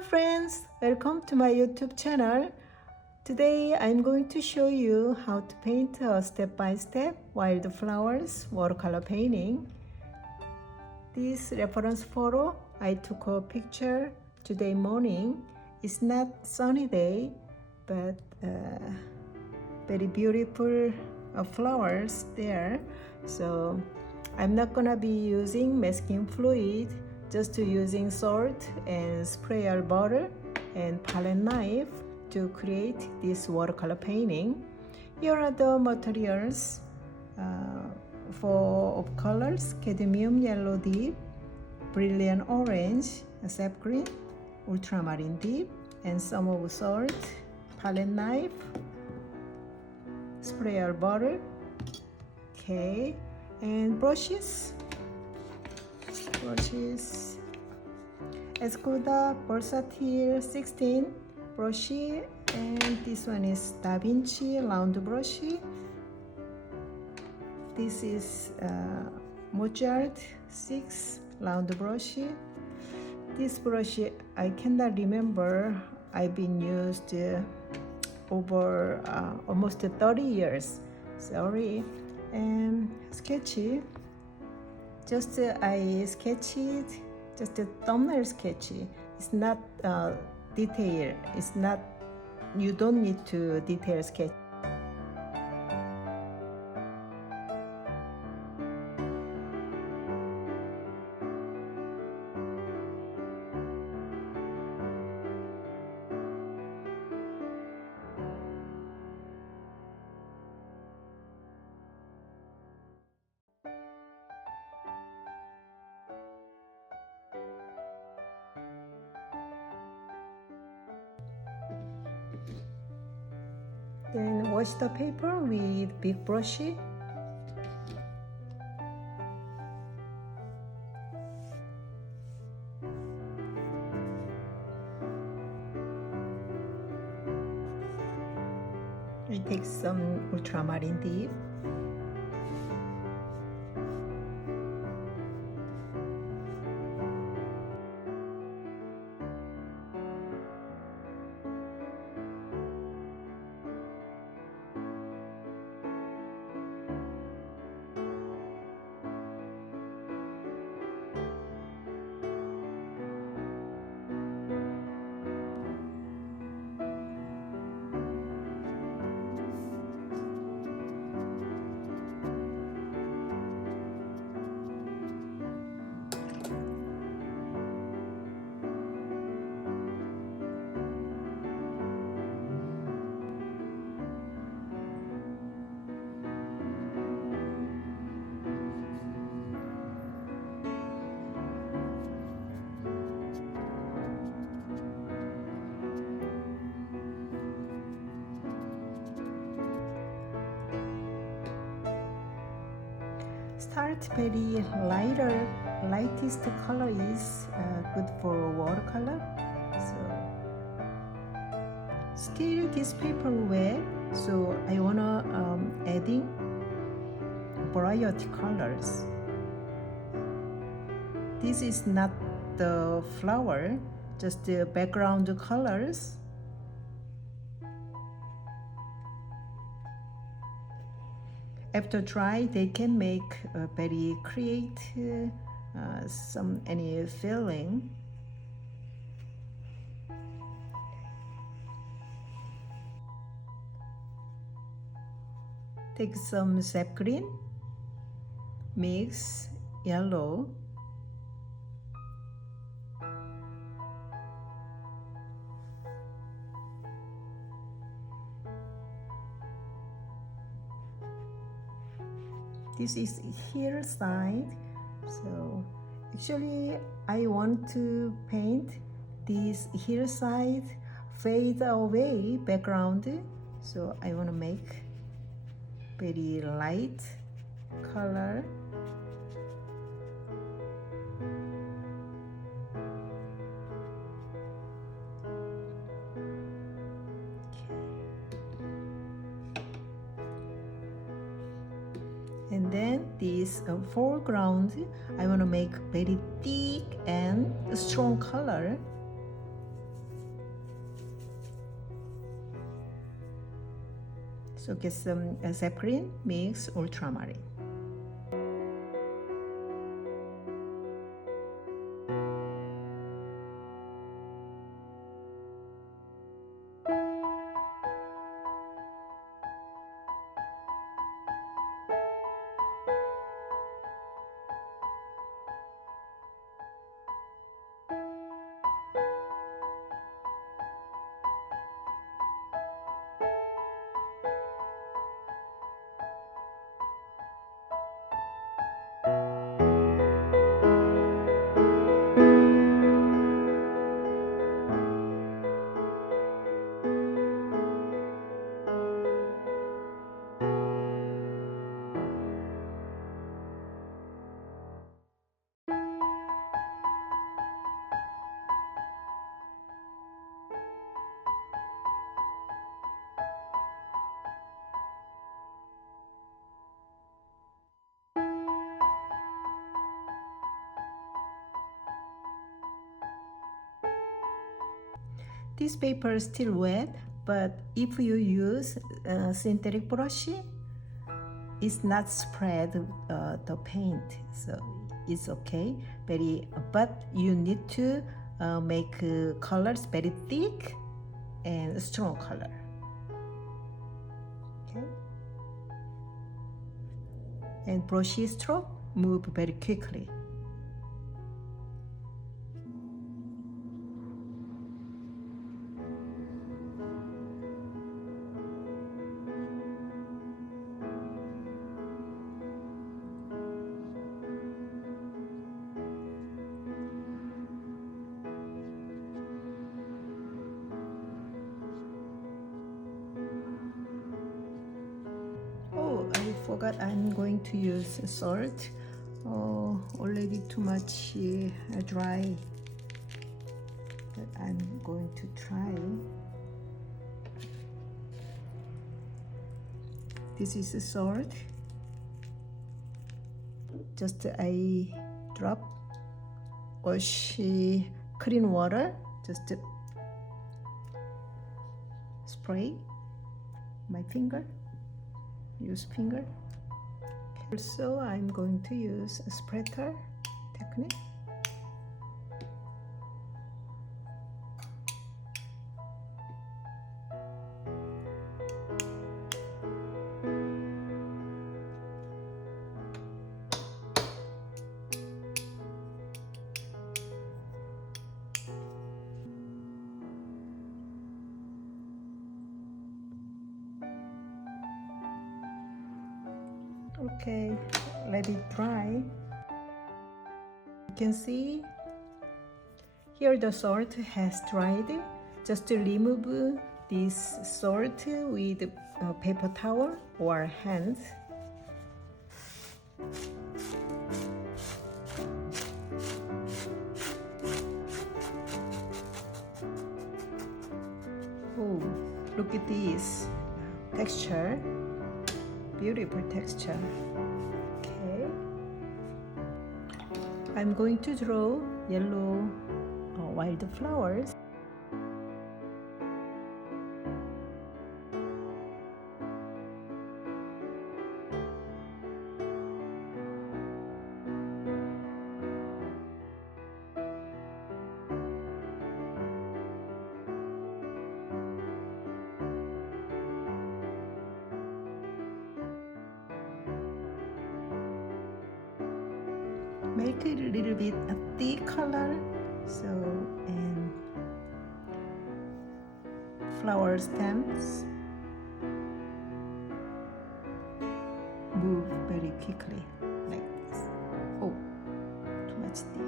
Hello friends, welcome to my YouTube channel. Today I'm going to show you how to paint a step-by-step wildflowers watercolor painting. This reference photo I took a picture today morning. It's not sunny day, but very beautiful flowers there. So I'm not gonna be using masking fluid, just using salt and sprayer bottle and palette knife to create this watercolor painting. Here are the materials for of colors: cadmium yellow dip, brilliant orange, sap green, ultramarine dip, and some of salt, palette knife, sprayer bottle, okay, and brushes. Escuda Versatile 16 brush, and this one is Da Vinci round brush. This is Mozart 6 round brush. This brush I cannot remember. I've been used over almost 30 years. Sorry. And sketchy. Just I sketch it, just a thumbnail sketch. It's not detail. It's not. You don't need to detail sketch. Then wash the paper with big brush. It takes some ultramarine dip. Start very lightest color is good for watercolor. So still this paper wet, so I wanna adding variety colors. This is not the flower, just the background colors. After dry, they can make very create any feeling. Take some sap green, mix yellow, this is here side. So actually I want to paint this here side fade away background, so I want to make very light color. And then this foreground, I want to make very thick and strong color. So get some sap green, mix ultramarine. This paper is still wet, but if you use synthetic brush, it's not spread the paint, so it's okay. But you need to make colors very thick and strong color. Okay. And brush stroke move very quickly. I forgot I'm going to use salt. Already too much dry, but I'm going to try. This is the salt. Just I drop wash clean water, just spray my finger. Use finger. Also, I'm going to use a spreader technique. Okay, let it dry. You can see here the salt has dried. Just to remove this salt with a paper towel or hand. Oh, look at this texture. Beautiful texture. Okay. I'm going to draw yellow wildflowers. Make it a little bit a thick color, so and flower stems move very quickly like this. Oh, too much thick.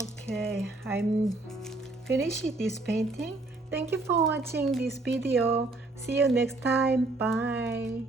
Okay, I'm finished this painting. Thank you for watching this video. See you next time. Bye.